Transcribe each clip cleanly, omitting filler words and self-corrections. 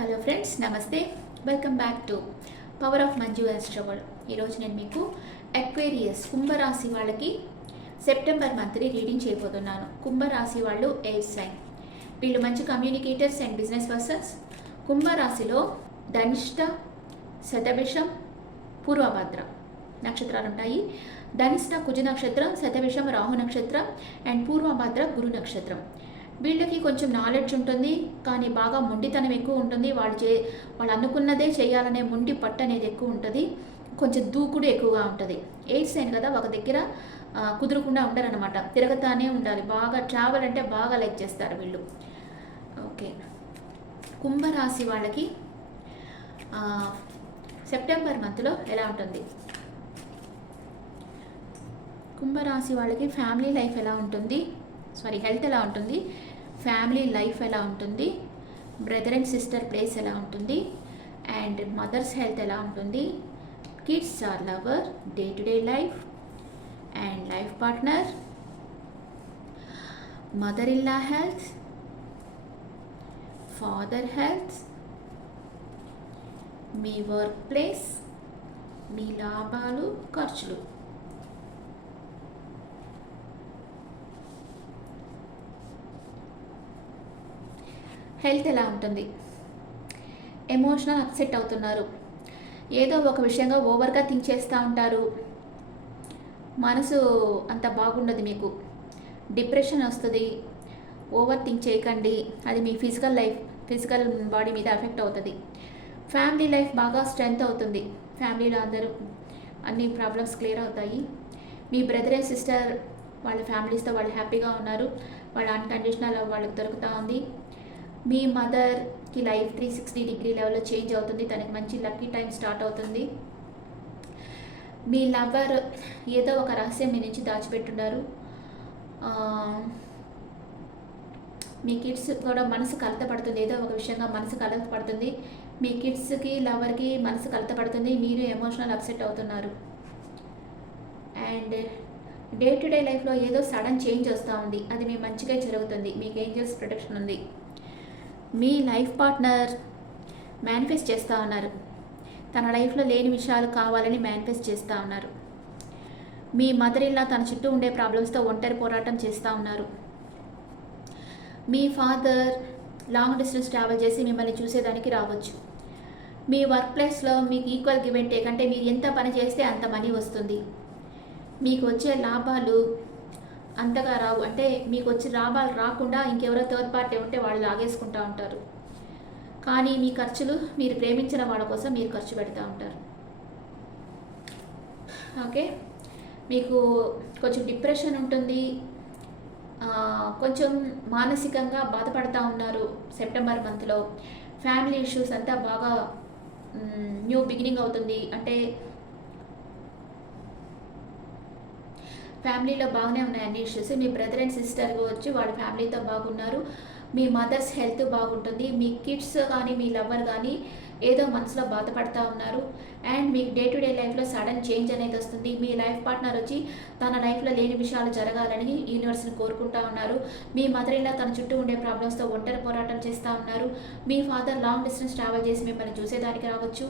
Hello friends, నమస్తే. Welcome back to power of Manju Astroworld. ఈరోజు నేను మీకు అక్వేరియస్ కుంభరాశి వాళ్ళకి సెప్టెంబర్ మంత్లీ రీడింగ్ చేయబోతున్నాను. కుంభరాశి వాళ్ళు ఎయిర్ సైన్. వీళ్ళు మంచి కమ్యూనికేటర్స్ అండ్ బిజినెస్ పర్సన్స్. కుంభరాశిలో ధనిష్ట, శతభిషం, పూర్వభద్ర నక్షత్రాలు ఉంటాయి. ధనిష్ట కుజ నక్షత్రం, శతభిషం రాహు నక్షత్రం అండ్ పూర్వభద్ర గురు నక్షత్రం. వీళ్ళకి కొంచెం నాలెడ్జ్ ఉంటుంది, కానీ బాగా మొండితనం ఎక్కువ ఉంటుంది. వాళ్ళు అనుకున్నదే చేయాలనే మొండి పట్టు అనేది ఎక్కువ ఉంటుంది. కొంచెం దూకుడు ఎక్కువగా ఉంటుంది. ఎయిట్ సైన్ కదా, ఒక దగ్గర కుదురకుండా ఉండరనమాట, తిరగతానే ఉండాలి. బాగా ట్రావెల్ అంటే బాగా లైక్ చేస్తారు వీళ్ళు. ఓకే, కుంభరాశి వాళ్ళకి సెప్టెంబర్ మంత్లో ఎలా ఉంటుంది? కుంభరాశి వాళ్ళకి ఫ్యామిలీ లైఫ్ ఎలా ఉంటుంది, హెల్త్ ఎలా ఉంటుంది, ఫ్యామిలీ లైఫ్ ఎలా ఉంటుంది, బ్రదర్ అండ్ సిస్టర్ ప్లేస్ ఎలా ఉంటుంది, అండ్ మదర్స్ హెల్త్ ఎలా ఉంటుంది, kids or lover, day to day life and life partner, mother in law health, father health, మీ వర్క్ ప్లేస్, మీ లాభాలు, ఖర్చులు. హెల్త్ ఎలా ఉంటుంది? ఎమోషనల్ అప్సెట్ అవుతున్నారు, ఏదో ఒక విషయంగా ఓవర్గా థింక్ చేస్తూ ఉంటారు. మనసు అంత బాగుండదు, మీకు డిప్రెషన్ వస్తుంది. ఓవర్ థింక్ చేయకండి, అది మీ ఫిజికల్ బాడీ మీద ఎఫెక్ట్ అవుతుంది. ఫ్యామిలీ లైఫ్ బాగా స్ట్రెంగ్త్ అవుతుంది. ఫ్యామిలీలో అందరూ అన్ని ప్రాబ్లమ్స్ క్లియర్ అవుతాయి. మీ బ్రదర్ అండ్ సిస్టర్ వాళ్ళ ఫ్యామిలీస్తో వాళ్ళు హ్యాపీగా ఉన్నారు. వాళ్ళ అన్కండిషనల్ లవ్ వాళ్ళకి దొరుకుతూ ఉంది. మీ మదర్కి లైఫ్ 360 డిగ్రీ లెవెల్లో చేంజ్ అవుతుంది. తనకి మంచి లక్కీ టైం స్టార్ట్ అవుతుంది. మీ లవర్ ఏదో ఒక రహస్యం మీ నుంచి దాచిపెట్టున్నారు. మీ కిడ్స్ కూడా మనసు కలతపడుతుంది, ఏదో ఒక విషయంగా మనసు కలతపడుతుంది. మీ కిడ్స్కి లవర్కి మనసు కలతపడుతుంది. మీరు ఎమోషనల్ అప్సెట్ అవుతున్నారు. అండ్ డే టు డే లైఫ్లో ఏదో సడన్ చేంజ్ వస్తూ ఉంది, అది మీ మంచిగా జరుగుతుంది. మీకు ఏంజల్స్ ప్రొటెక్షన్ ఉంది. మీ లైఫ్ పార్ట్నర్ మేనిఫెస్ట్ చేస్తూ ఉన్నారు. తన లైఫ్లో లేని విషయాలు కావాలని మేనిఫెస్ట్ చేస్తూ ఉన్నారు. మీ మదర్ ఇన్ లా తన చుట్టూ ఉండే ప్రాబ్లమ్స్తో ఒంటరి పోరాటం చేస్తూ ఉన్నారు. మీ ఫాదర్ లాంగ్ డిస్టెన్స్ ట్రావెల్ చేసి మిమ్మల్ని చూసేదానికి రావచ్చు. మీ వర్క్ ప్లేస్లో మీకు ఈక్వల్ గివ్ అండ్ టేక్, అంటే మీరు ఎంత పని చేస్తే అంత మనీ వస్తుంది. మీకు వచ్చే లాభాలు అంతగా రావు, అంటే మీకు వచ్చే లాభాలు రాకుండా ఇంకెవరో థర్డ్ పార్టీ ఉంటే వాళ్ళు లాగేసుకుంటూ ఉంటారు. కానీ మీ ఖర్చులు మీరు ప్రేమించిన వాళ్ళ కోసం మీరు ఖర్చు పెడతా ఉంటారు. ఓకే, మీకు కొంచెం డిప్రెషన్ ఉంటుంది, కొంచెం మానసికంగా బాధపడుతూ ఉన్నారు. సెప్టెంబర్ మంత్లో ఫ్యామిలీ ఇష్యూస్ అంతా బాగా న్యూ బిగినింగ్ అవుతుంది. అంటే ఫ్యామిలీలో బాగానే ఉన్నాయి అన్ని issues. Me brother and sister వచ్చి వాళ్ళ ఫ్యామిలీతో బాగున్నారు. మీ మదర్స్ హెల్త్ బాగుంటుంది. మీ కిడ్స్ కానీ మీ లవర్ కానీ ఏదో మనసులో బాధపడుతూ ఉన్నారు. అండ్ మీకు డే టు డే లైఫ్లో సడన్ చేంజ్ అనేది వస్తుంది. మీ లైఫ్ పార్ట్నర్ వచ్చి తన లైఫ్లో లేని విషయాలు జరగాలని యూనివర్స్ని కోరుకుంటూ ఉన్నారు. మీ మదర్ ఇలా తన చుట్టూ ఉండే ప్రాబ్లమ్స్తో ఒంటరి పోరాటం చేస్తూ ఉన్నారు. మీ ఫాదర్ లాంగ్ డిస్టెన్స్ ట్రావెల్ చేసి మిమ్మల్ని చూసేదానికి రావచ్చు.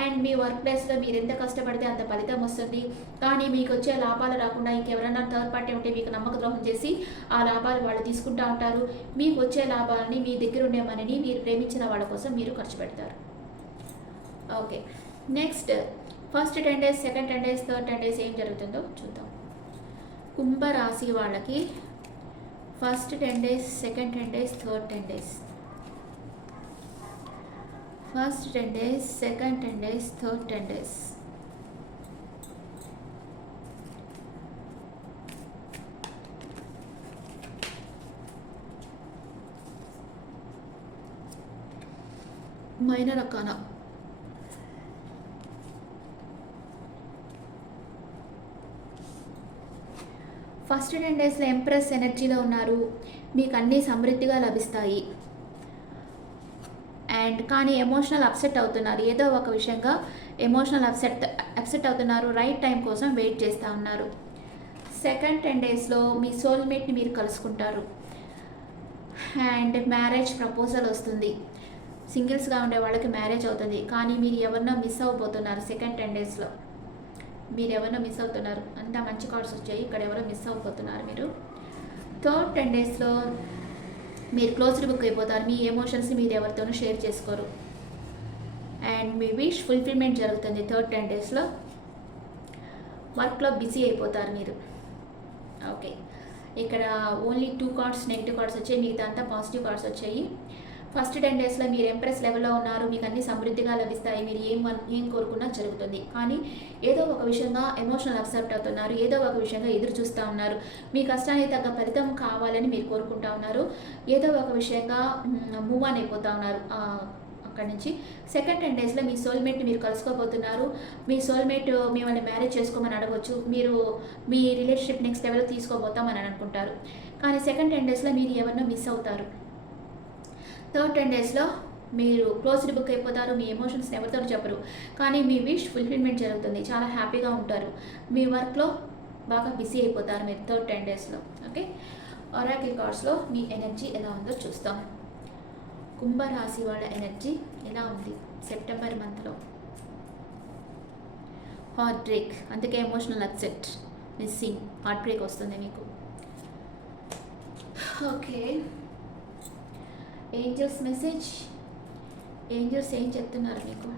అండ్ మీ వర్క్ ప్లేస్లో మీరు ఎంత కష్టపడితే అంత ఫలితం వస్తుంది. కానీ మీకు వచ్చే లాభాలు రాకుండా ఇంకెవరైనా థర్డ్ పార్టీ ఉంటే మీకు నమ్మక ద్రోహం చేసి ఆ లాభాలు వాళ్ళు తీసుకుంటూ ఉంటారు. మీకు వచ్చే లాభాలని, మీ దగ్గర ఉండే మనీని మీరు ప్రేమించిన వాళ్ళ కోసం మీరు ఖర్చు పెడతారు. Okay, next first 10 days, second 10 days, third 10 days ఏం జరుగుతుందో చూద్దాం. కుంభరాశి వాళ్ళకి first 10 days, second 10 days, third 10 days. First 10 days, second 10 days, third 10 days. Minor arcana. First 10 daysలో ఎంప్రెస్ ఎనర్జీలో ఉన్నారు. మీకు అన్నీ సమృద్ధిగా లభిస్తాయి. అండ్ కానీ ఎమోషనల్ అప్సెట్ అవుతున్నారు, ఏదో ఒక విషయంగా ఎమోషనల్ అప్సెట్ అవుతున్నారు. రైట్ టైం కోసం వెయిట్ చేస్తూ ఉన్నారు. సెకండ్ 10 daysలో మీ సోల్మేట్ని మీరు కలుసుకుంటారు. అండ్ మ్యారేజ్ ప్రపోజల్ వస్తుంది. సింగిల్స్గా ఉండే వాళ్ళకి మ్యారేజ్ అవుతుంది, కానీ మీరు ఎవరినో మిస్ అవ్వబోతున్నారు. సెకండ్ 10 డేస్లో మీరు ఎవరినో మిస్ అవుతున్నారు. అంత మంచి కార్డ్స్ వచ్చాయి. ఇక్కడ ఎవరో మిస్ అవ్వబోతున్నారు మీరు. థర్డ్ 10 డేస్లో మీరు క్లోజ్డ్ బుక్ అయిపోతారు. మీ ఎమోషన్స్ని మీరు ఎవరితోనూ షేర్ చేసుకోరు. అండ్ మీ విష్ ఫుల్ఫిల్మెంట్ జరుగుతుంది. థర్డ్ 10 డేస్లో వర్క్లో బిజీ అయిపోతారు మీరు. ఓకే, ఇక్కడ ఓన్లీ 2 కార్డ్స్ నెగిటివ్ కార్డ్స్ వచ్చాయి, మిగతా అంతా పాజిటివ్ కార్డ్స్ వచ్చాయి. ఫస్ట్ 10 డేస్లో మీరు ఎంప్రెస్ లెవెల్లో ఉన్నారు. మీకు అన్ని సమృద్ధిగా లభిస్తాయి. మీరు ఏం కోరుకున్నా జరుగుతుంది. కానీ ఏదో ఒక విషయంగా ఎమోషనల్ అప్సెట్ అవుతున్నారు. ఏదో ఒక విషయంగా ఎదురు చూస్తూ ఉన్నారు. మీ కష్టానికి తగ్గ ఫలితం కావాలని మీరు కోరుకుంటా ఉన్నారు. ఏదో ఒక విషయంగా మూవ్ ఆన్ అయిపోతూ ఉన్నారు అక్కడి నుంచి. సెకండ్ 10 డేస్లో మీ సోల్మేట్ని మీరు కలుసుకోబోతున్నారు. మీ సోల్మేట్ మిమ్మల్ని మ్యారేజ్ చేసుకోమని అడగవచ్చు. మీరు మీ రిలేషన్షిప్ నెక్స్ట్ లెవెల్ తీసుకోబోతామని అనుకుంటారు. కానీ సెకండ్ 10 డేస్లో మీరు ఎవరినో మిస్ అవుతారు. థర్డ్ 10 డేస్లో మీరు క్లోజ్డ్ బుక్ అయిపోతారు. మీ ఎమోషన్స్ ఎవరితో చెప్పరు, కానీ మీ విష్ ఫుల్ఫిల్మెంట్ జరుగుతుంది. చాలా హ్యాపీగా ఉంటారు. మీ వర్క్లో బాగా బిజీ అయిపోతారు మీరు థర్డ్ 10 డేస్లో. ఓకే, ఒరాకిల్ కార్డ్స్లో మీ ఎనర్జీ ఎలా ఉందో చూస్తాం. కుంభరాశి వాళ్ళ ఎనర్జీ ఎలా ఉంది సెప్టెంబర్ మంత్లో? హార్ట్ బ్రేక్, అందుకే emotional upset, missing, heart break వస్తుంది మీకు. ఓకే, ఏంజల్స్ మెసేజ్, ఏంజల్స్ ఏం చెప్తున్నారు మీకు?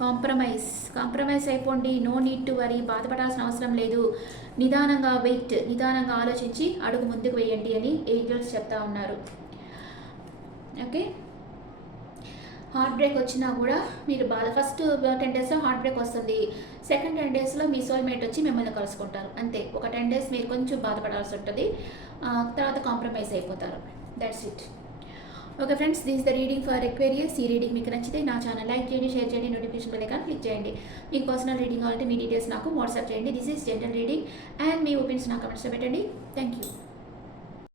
కాంప్రమైజ్ అయిపోండి. నో నీడ్ టు వరీ, బాధపడాల్సిన అవసరం లేదు. నిదానంగా నిదానంగా ఆలోచించి అడుగు ముందుకు వేయండి అని ఏంజల్స్ చెప్తా ఉన్నారు. ఓకే, హార్ట్ బ్రేక్ వచ్చినా కూడా మీరు ఫస్ట్ 10 డేస్లో హార్ట్ బ్రేక్ వస్తుంది. సెకండ్ 10 డేస్లో మీ సోల్మేట్ వచ్చి మిమ్మల్ని కలుసుకుంటారు. అంతే, ఒక 10 డేస్ మీరు కొంచెం బాధపడాల్సి ఉంటుంది. తర్వాత కాంప్రమైజ్ అయిపోతారు. That's it. Okay friends, this the reading for Aquarius. ఈ రీడింగ్ మీకు నచ్చితే నా ఛానల్ లైక్ చేయండి, షేర్ చేయండి, నోటిఫికేషన్ బెల్ ఐకాన్ క్లిక్ చేయండి. మీకు పర్సనల్ రీడింగ్ కావాలంటే మీ డీటెయిల్స్ నాకు వాట్సాప్ చేయండి. This is general reading and me opinions నా కమెంట్స్లో పెట్టండి. Thank you.